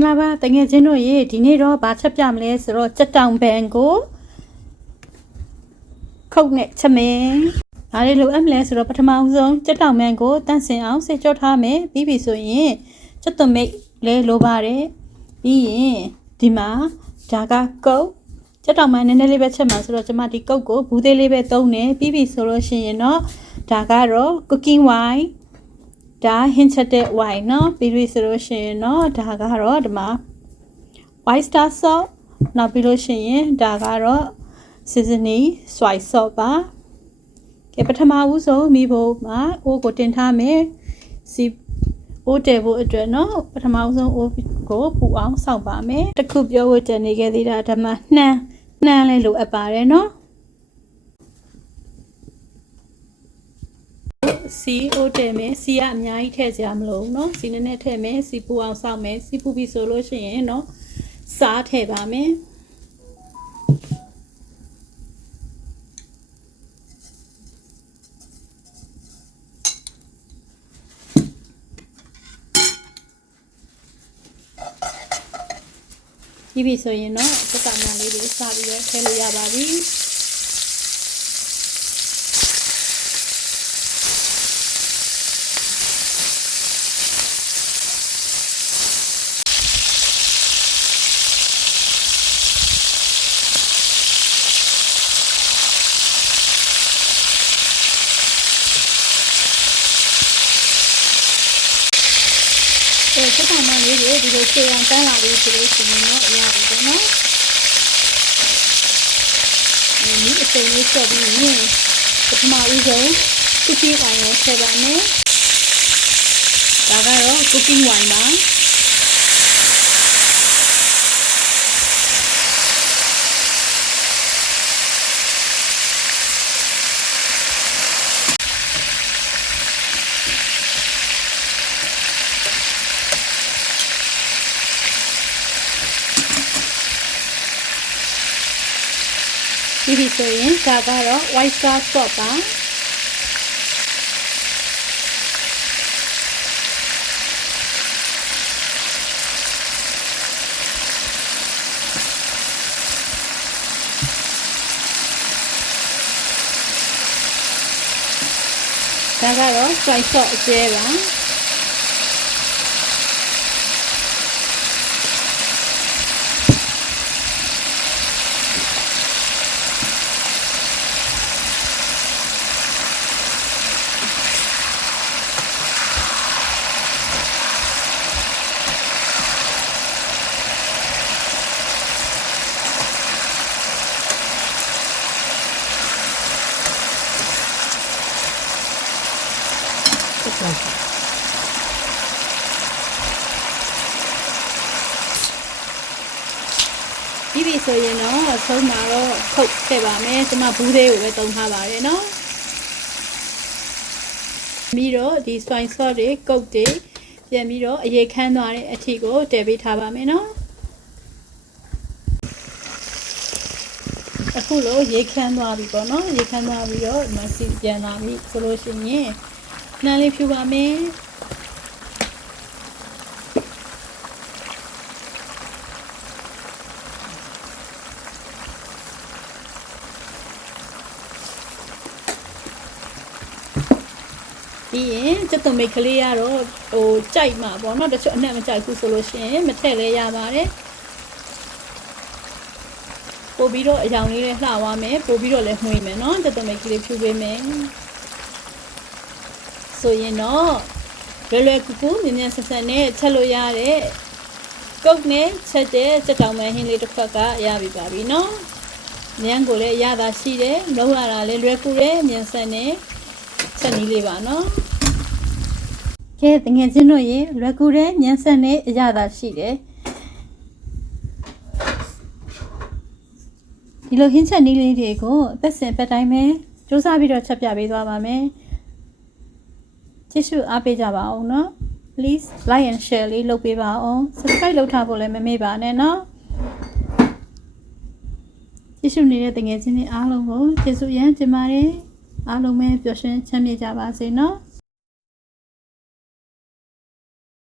င်္ဂလာပါတကယ်ချင်းတို့ရေဒီနေ့တော့ဘာချက်ပြမလဲဆိုတော့ချက်တောင်ပန်ကိုခုတ်နဲ့ချက်မယ်။ဒါလေးလိုအပ်မလဲဆိုတော့ပထမဆုံးချက်တောင်ပန်ကိုတန့်စင်အောင်ဆေးကြောထားမယ်။ပြီးပြီဆိုရင်ချက်သွမိတ်လဲလိုပါတယ်။ပြီးရင်ဒီမှာဒါကကုတ်ချက်တောင်ပန်နည်းနည်းလေးပဲချက်မှာဆိုတော့ကျွန်မဒီကုတ်ကိုဘူးသေးလေးပဲသုံးနေပြီးပြီဆိုလို့ရှိရင်တော့ဒါကတော့ cooking wineဒါဟင်းချက်တဲ့ wine เนาะပြီးပြီဆိုလို့ရှိရင်တော့ဒါကတော့ဒီမှာ white star salt နောက်ပြီးလို့ရှိရင်ဒါကတော့ seasoning soy sauce ပါကဲပထမဦးဆုံးမိဖို့မှာအိုးကိုတင်ထားမယ်စီအိုးတယ်ဖို့အတွက်เนาะပထမဦးဆုံးအိုးကိုပူအောင်စောင့်ပါမယ်တခုပြောဖို့ကြံနေခဲ့သေးတာဒါမှနှမ်းလဲလိုအပ်ပါတယ်เนาะစီအိုးတယ်မယ်စီကအများကြီးထည့်ကြမလို့เนาะစီနည်းနည်းထည့်မယ်စီပူအောင်စောင့်မယ်စီပူပြီဆိုလို့ရှိရင်เนาะစားထည့်ပါမယ်ဒီပြီဆိုရင်တော့စက်တောင်ပန်လေးတွေစားပြီးတော့ထည့်လို့ရပါပြီချက်တောင်ပန်လေးတွေဒီလိုခြေအောင်တန်းလာလို့ဆိုလို့ရှိရင်တော့ရပြီပေါ့နော်ဒီအချိန်လေးဆက်ပြီးရင်ပထမဦးဆုံး cooking wine ကိုထည့်ပါမယ်ဒါကတော့ cooking wine ပါဒီလိုဆိုရင်ဒါကတော့ white star sauce ပါဒါကတော့ soy sauce အကျဲပါဒီပြီဆိုရင်တော့ဆုံးမှာတော့ခုတ်ထည့်ပါမယ်ကျွန်မဘူးသေးကိုပဲတုံးထားပါတယ်နော်ပြီးတော့ဒီ soy sauce တွေကုတ်တွေပြန်ပြီးတော့အရေခမ်းသွားတဲ့အထီကိုတည်ပေးထားပါမယ်နော်အခုလို့ရေခမ်းသွားပြီပေါ့နော်ရေခမ်းသွားပြီးတော့မစီပြန်လာပြီဆိုလို့ရှိရင်နှမ်းလေးဖြူပါမယ်ပြီးရင်ချက်သွမိတ်ကလေးကတော့ကြိုက်မှာပေါ့နော်တချို့အနက်မကြိုက်ဘူးဆိုလို့ရှိရင်မထည့်လဲရပါတယ်ပို့ပြီးတော့အရောင်လေးနဲ့လှသွားမယ်ပို့ပြီးတော့လည်းမှွေးမယ်နော်ချက်သွမိတ်ကလေးဖြူပေးမယ်ဆိုရင်တော့လွယ်ကူကူမြင်မြန်ဆန်ဆန်နဲ့ချက်လို့ရတဲ့ကုတ်နဲ့ချက်တဲ့ချက်တောင်ပန်ဟင်းလေးတစ်ခွက်ကရပြီပါပြီနော်ဉာဏ်ကိုလည်းရတာရှိတယ်လုံးရတာလည်းလွယ်ကူတယ်မြန်ဆန်နဲ့ချက်နည်းလေးပါနော်ကဲတကယ်ချင်းတို့ရေလွယ်ကူတဲ့ဉာဏ်ဆန်နဲ့အရသာရှိတယ်ဒီလိုဟင်းချက်နည်းလေးတွေကိုအသက်စဉ်ပတ်တိုင်းပဲစူးစမ်းပြီးတော့ချက်ပြပေးသွားပါမယ်ကြည့်ရှုအားပေးကြပါအောင်နော် please like and share လေးလုပ်ပေးပါအောင် subscribe လုပ်ထားဖို့လည်းမမေ့ပါနဲ့နော်ကြည့်ရှုနေတဲ့တကယ်ချင်းတွေအားလုံးကိုကျေးဇူးရမ်းတင်ပါတယ်အားလုံးပဲပျော်ရွှင်ချမ်းမြေ့ကြပါစေနော်